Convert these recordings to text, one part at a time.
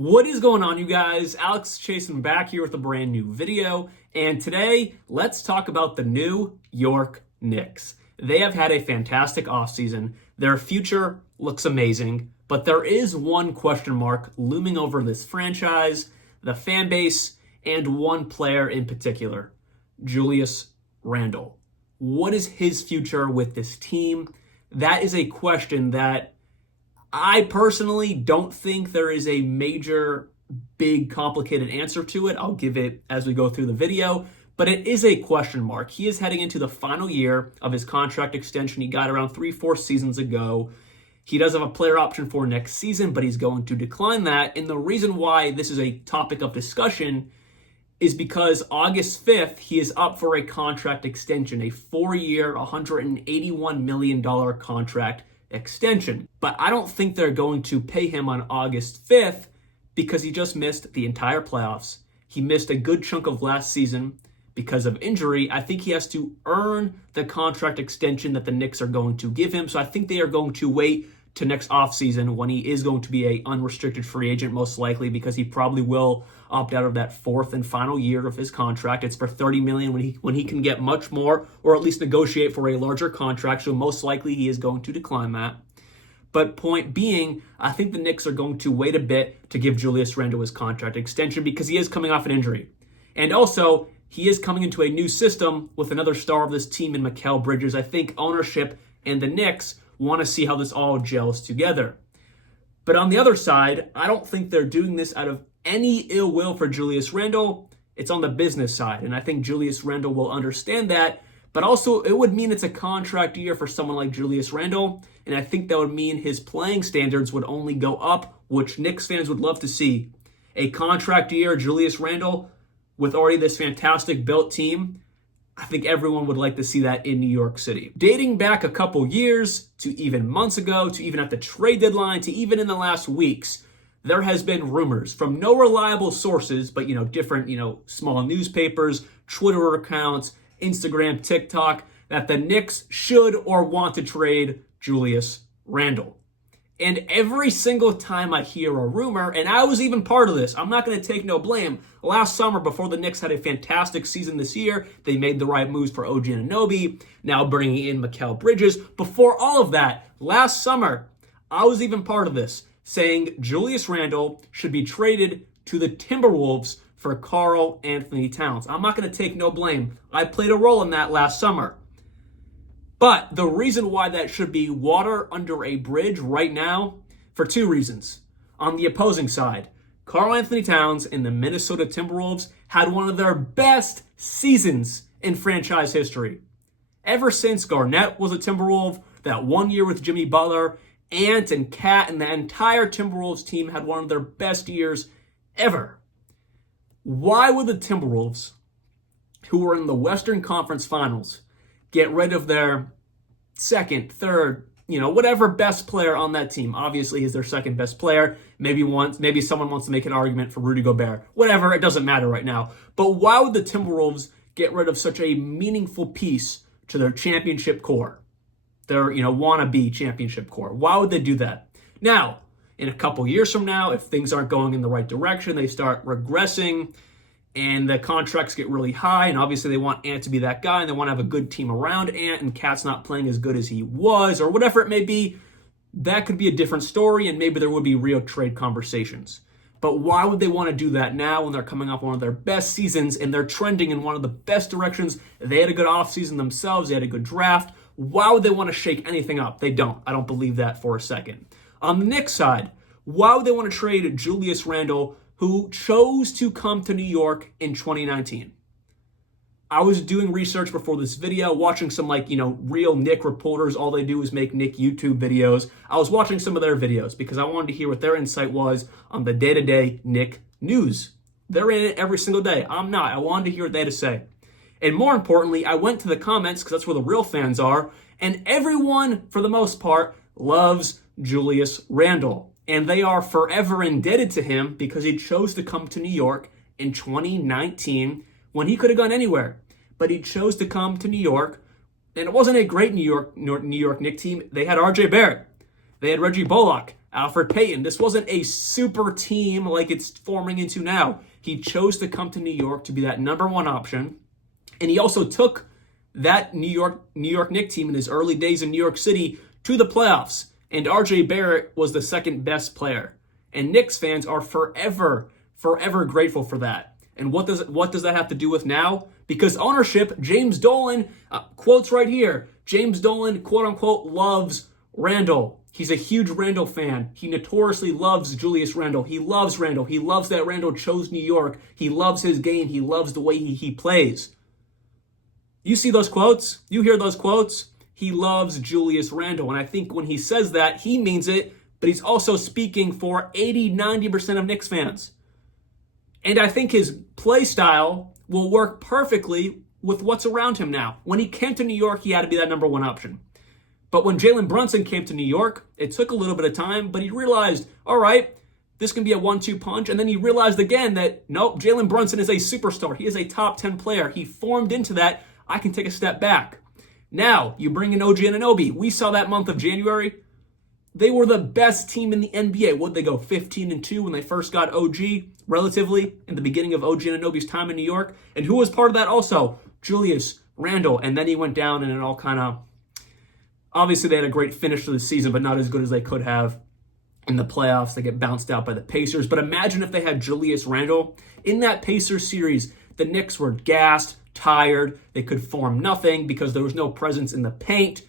What is going on, you guys? Alex Chasen back here with a brand new video, and today let's talk about the New York Knicks. They have had a fantastic offseason. Their future looks amazing, but there is one question mark looming over this franchise, the fan base, and one player in particular, Julius Randle. What is his future with this team? That is a question that I personally don't think there is a major, big, complicated answer to it. I'll give it as we go through the video, but it is a question mark. He is heading into the final year of his contract extension. He got around 3-4 seasons ago. He does have a player option for next season, but he's going to decline that. And the reason why this is a topic of discussion is because August 5th, he is up for a contract extension, a 4-year, $181 million contract extension. But I don't think they're going to pay him on August 5th because he just missed the entire playoffs. He missed a good chunk of last season because of injury. I think he has to earn the contract extension that the Knicks are going to give him. So I think they are going to wait to next offseason when he is going to be an unrestricted free agent, most likely, because he probably will opt out of that fourth and final year of his contract. It's for $30 million when he can get much more, or at least negotiate for a larger contract. So most likely he is going to decline that. But point being, I think the Knicks are going to wait a bit to give Julius Randle his contract extension because he is coming off an injury. And also, he is coming into a new system with another star of this team in Mikal Bridges. I think ownership and the Knicks want to see how this all gels together. But on the other side, I don't think they're doing this out of any ill will for Julius Randle. It's on the business side, and I think Julius Randle will understand that. But also, it would mean it's a contract year for someone like Julius Randle, and I think that would mean his playing standards would only go up, which Knicks fans would love to see. A contract year, Julius Randle, with already this fantastic built team, I think everyone would like to see that in New York City. Dating back a couple years, to even months ago, to even at the trade deadline, to even in the last weeks, there has been rumors from no reliable sources, but different, small newspapers, Twitter accounts, Instagram, TikTok, that the Knicks should or want to trade Julius Randle. And every single time I hear a rumor, and I was even part of this, I'm not going to take no blame. Last summer, before the Knicks had a fantastic season this year, they made the right moves for OG Anunoby, now bringing in Mikal Bridges. Before all of that, last summer, I was even part of this, saying Julius Randle should be traded to the Timberwolves for Karl Anthony Towns. I'm not going to take no blame. I played a role in that last summer. But the reason why that should be water under a bridge right now, for two reasons. On the opposing side, Karl Anthony Towns and the Minnesota Timberwolves had one of their best seasons in franchise history. Ever since Garnett was a Timberwolf, that 1 year with Jimmy Butler, Ant and Cat and the entire Timberwolves team had one of their best years ever. Why would the Timberwolves, who were in the Western Conference Finals, get rid of their second, third, whatever best player on that team? Obviously, he's their second best player. Maybe someone wants to make an argument for Rudy Gobert. Whatever, it doesn't matter right now. But why would the Timberwolves get rid of such a meaningful piece to their championship core? Their, wannabe championship core. Why would they do that? Now, in a couple years from now, if things aren't going in the right direction, they start regressing, and the contracts get really high, and obviously they want Ant to be that guy, and they want to have a good team around Ant, and Cat's not playing as good as he was, or whatever it may be, that could be a different story, and maybe there would be real trade conversations. But why would they want to do that now when they're coming off one of their best seasons, and they're trending in one of the best directions? They had a good offseason themselves. They had a good draft. Why would they want to shake anything up? They don't. I don't believe that for a second. On the Knicks side, why would they want to trade Julius Randle, who chose to come to New York in 2019. I was doing research before this video, watching some real Knick reporters. All they do is make Knick YouTube videos. I was watching some of their videos because I wanted to hear what their insight was on the day-to-day Knick news. They're in it every single day. I'm not. I wanted to hear what they had to say. And more importantly, I went to the comments because that's where the real fans are. And everyone, for the most part, loves Julius Randle. And they are forever indebted to him because he chose to come to New York in 2019 when he could have gone anywhere. But he chose to come to New York, and it wasn't a great New York Knicks team. They had RJ Barrett. They had Reggie Bullock. Alfred Payton. This wasn't a super team like it's forming into now. He chose to come to New York to be that number one option. And he also took that New York Knicks team in his early days in New York City to the playoffs. And RJ Barrett was the second best player. And Knicks fans are forever grateful for that. And what does that have to do with now? Because ownership, James Dolan, quotes right here, James Dolan, quote unquote, loves Randle. He's a huge Randle fan. He notoriously loves Julius Randle. He loves Randle. He loves that Randle chose New York. He loves his game. He loves the way he plays. You see those quotes? You hear those quotes? He loves Julius Randle. And I think when he says that, he means it, but he's also speaking for 80-90% of Knicks fans. And I think his play style will work perfectly with what's around him now. When he came to New York, he had to be that number one option. But when Jalen Brunson came to New York, it took a little bit of time, but he realized, all right, this can be a 1-2 punch. And then he realized again that, nope, Jalen Brunson is a superstar. He is a top 10 player. He formed into that. I can take a step back. Now, you bring in OG Anunoby. We saw that month of January. They were the best team in the NBA. Would they go 15-2 when they first got OG, relatively, in the beginning of OG Anunoby's time in New York? And who was part of that also? Julius Randle. And then he went down and it all kind of... Obviously, they had a great finish to the season, but not as good as they could have in the playoffs. They get bounced out by the Pacers. But imagine if they had Julius Randle. In that Pacers series, the Knicks were gassed, tired. They could form nothing because there was no presence in the paint.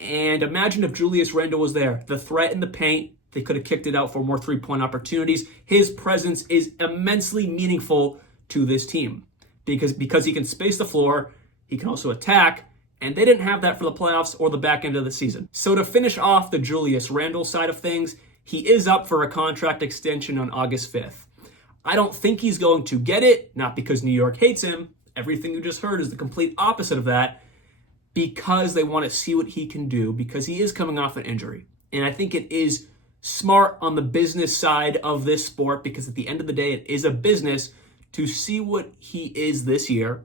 And imagine if Julius Randle was there. The threat in the paint, they could have kicked it out for more three-point opportunities. His presence is immensely meaningful to this team because he can space the floor. He can also attack. And they didn't have that for the playoffs or the back end of the season. So to finish off the Julius Randle side of things, he is up for a contract extension on August 5th. I don't think he's going to get it, not because New York hates him. Everything you just heard is the complete opposite of that, because they want to see what he can do, because he is coming off an injury. And I think it is smart on the business side of this sport, because at the end of the day, it is a business, to see what he is this year.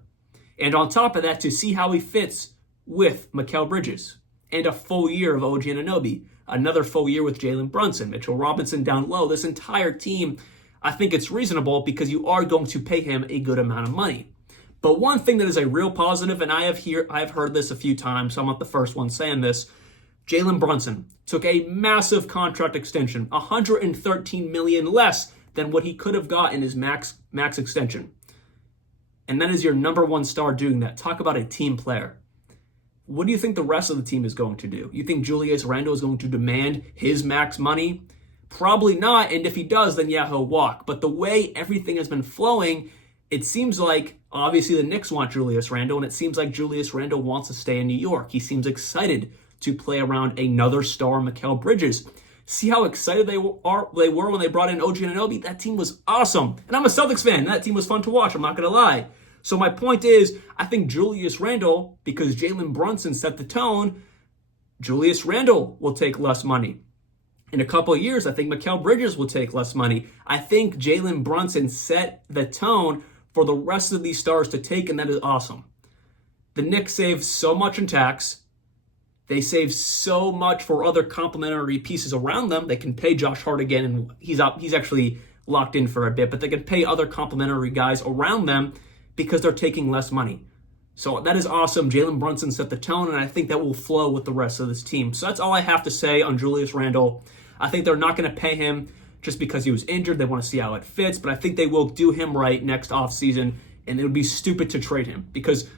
And on top of that, to see how he fits with Mikal Bridges and a full year of OG Anunoby, another full year with Jalen Brunson, Mitchell Robinson down low. This entire team, I think it's reasonable because you are going to pay him a good amount of money. But one thing that is a real positive, and I've heard this a few times, so I'm not the first one saying this, Jalen Brunson took a massive contract extension, $113 million less than what he could have got in his max extension. And that is your number one star doing that. Talk about a team player. What do you think the rest of the team is going to do? You think Julius Randle is going to demand his max money? Probably not, and if he does, then yeah, he'll walk. But the way everything has been flowing, it seems like, obviously the Knicks want Julius Randle, and it seems like Julius Randle wants to stay in New York. He seems excited to play around another star, Mikal Bridges. See how excited they were when they brought in OG Anunoby? That team was awesome. And I'm a Celtics fan. That team was fun to watch, I'm not going to lie. So my point is, I think Julius Randle, because Jalen Brunson set the tone, Julius Randle will take less money. In a couple of years, I think Mikal Bridges will take less money. I think Jalen Brunson set the tone for the rest of these stars to take, and that is awesome. The Knicks save so much in tax. They save so much for other complementary pieces around them. They can pay Josh Hart again, and he's actually locked in for a bit, but they can pay other complementary guys around them because they're taking less money. So that is awesome. Jalen Brunson set the tone, and I think that will flow with the rest of this team. So that's all I have to say on Julius Randle. I think they're not going to pay him just because he was injured. They want to see how it fits, but I think they will do him right next offseason, and it would be stupid to trade him because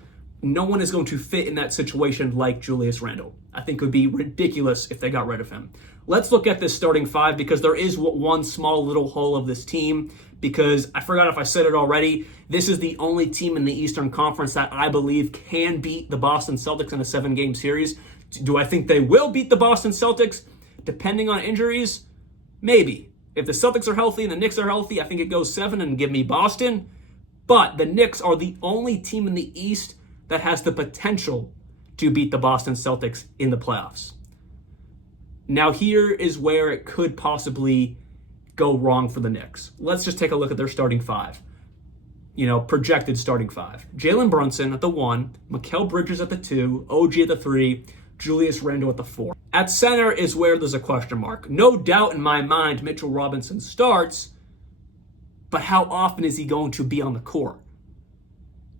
no one is going to fit in that situation like Julius Randle. I think it would be ridiculous if they got rid of him. Let's look at this starting five because there is one small little hole of this team, because I forgot if I said it already. This is the only team in the Eastern Conference that I believe can beat the Boston Celtics in a 7-game series. Do I think they will beat the Boston Celtics? Depending on injuries, maybe. If the Celtics are healthy and the Knicks are healthy, I think it goes 7 and give me Boston. But the Knicks are the only team in the East that has the potential to beat the Boston Celtics in the playoffs. Now here is where it could possibly go wrong for the Knicks. Let's just take a look at their starting five. Projected starting five. Jalen Brunson at the 1, Mikal Bridges at the 2, OG at the 3, Julius Randle at the 4. At center is where there's a question mark. No doubt in my mind, Mitchell Robinson starts, but how often is he going to be on the court?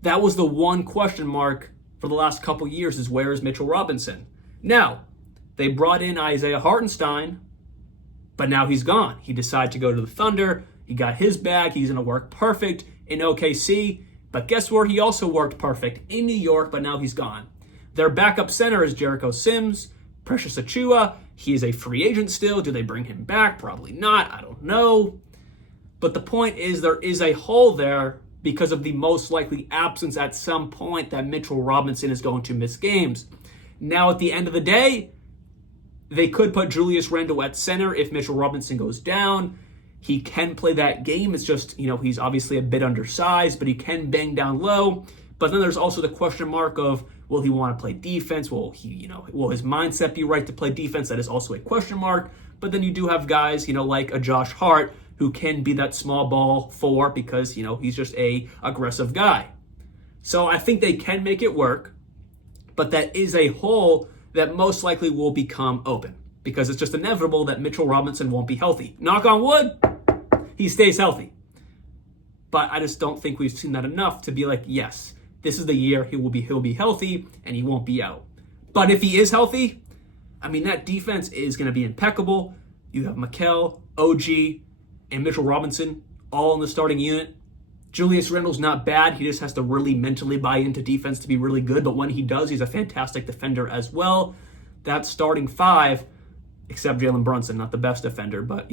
That was the one question mark for the last couple years, is where is Mitchell Robinson? Now, they brought in Isaiah Hartenstein, but now he's gone. He decided to go to the Thunder. He got his bag. He's going to work perfect in OKC. But guess where he also worked perfect? In New York, but now he's gone. Their backup center is Jericho Sims. Precious Achiuwa, he is a free agent still. Do they bring him back? Probably not. I don't know. But the point is, there is a hole there because of the most likely absence at some point that Mitchell Robinson is going to miss games. Now, at the end of the day, they could put Julius Randle at center if Mitchell Robinson goes down. He can play that game. It's just, he's obviously a bit undersized, but he can bang down low. But then there's also the question mark of, will he want to play defense? Will his mindset be right to play defense? That is also a question mark. But then you do have guys, like a Josh Hart, who can be that small ball 4 because, he's just a aggressive guy. So I think they can make it work, but that is a hole that most likely will become open because it's just inevitable that Mitchell Robinson won't be healthy. Knock on wood, he stays healthy. But I just don't think we've seen that enough to be like, yes, this is the year he'll be healthy and he won't be out. But if he is healthy, that defense is going to be impeccable. You have Mikal, OG, and Mitchell Robinson all in the starting unit. Julius Randle's not bad. He just has to really mentally buy into defense to be really good. But when he does, he's a fantastic defender as well. That starting 5, except Jalen Brunson, not the best defender, but,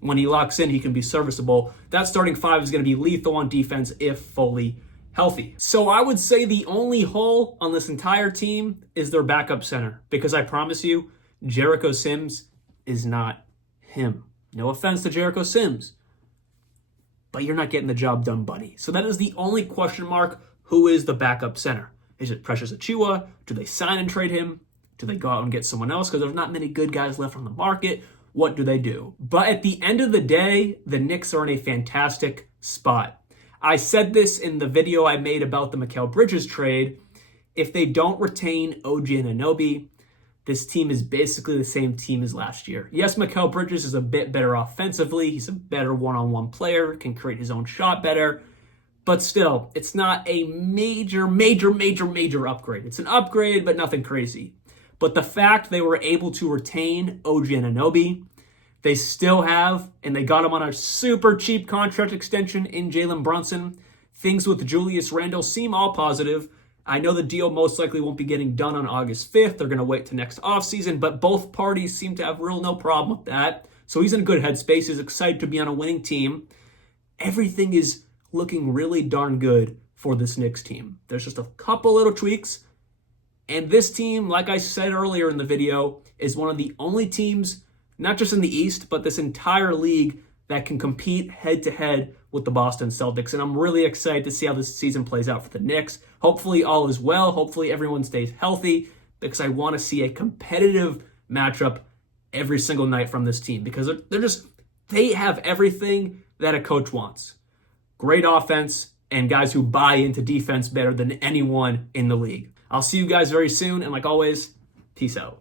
when he locks in, he can be serviceable. That starting 5 is going to be lethal on defense if fully healthy. So I would say the only hole on this entire team is their backup center, because I promise you, Jericho Sims is not him. No offense to Jericho Sims, but you're not getting the job done, buddy. So that is the only question mark. Who is the backup center? Is it Precious Achiuwa? Do they sign and trade him? Do they go out and get someone else? Because there's not many good guys left on the market. What do they do? But at the end of the day, the Knicks are in a fantastic spot. I said this in the video I made about the Mikal Bridges trade. If they don't retain OG Anunoby, this team is basically the same team as last year. Yes, Mikal Bridges is a bit better offensively. He's a better one-on-one player, can create his own shot better. But still, it's not a major upgrade. It's an upgrade, but nothing crazy. But the fact they were able to retain OG Anunoby, they still have, and they got him on a super cheap contract extension in Jalen Brunson. Things with Julius Randle seem all positive. I know the deal most likely won't be getting done on August 5th. They're going to wait to next offseason, but both parties seem to have no problem with that. So he's in a good headspace. He's excited to be on a winning team. Everything is looking really darn good for this Knicks team. There's just a couple little tweaks. And this team, like I said earlier in the video, is one of the only teams, not just in the East, but this entire league that can compete head-to-head with the Boston Celtics. And I'm really excited to see how this season plays out for the Knicks. Hopefully all is well. Hopefully everyone stays healthy, because I want to see a competitive matchup every single night from this team, because they have everything that a coach wants. Great offense and guys who buy into defense better than anyone in the league. I'll see you guys very soon, and like always, peace out.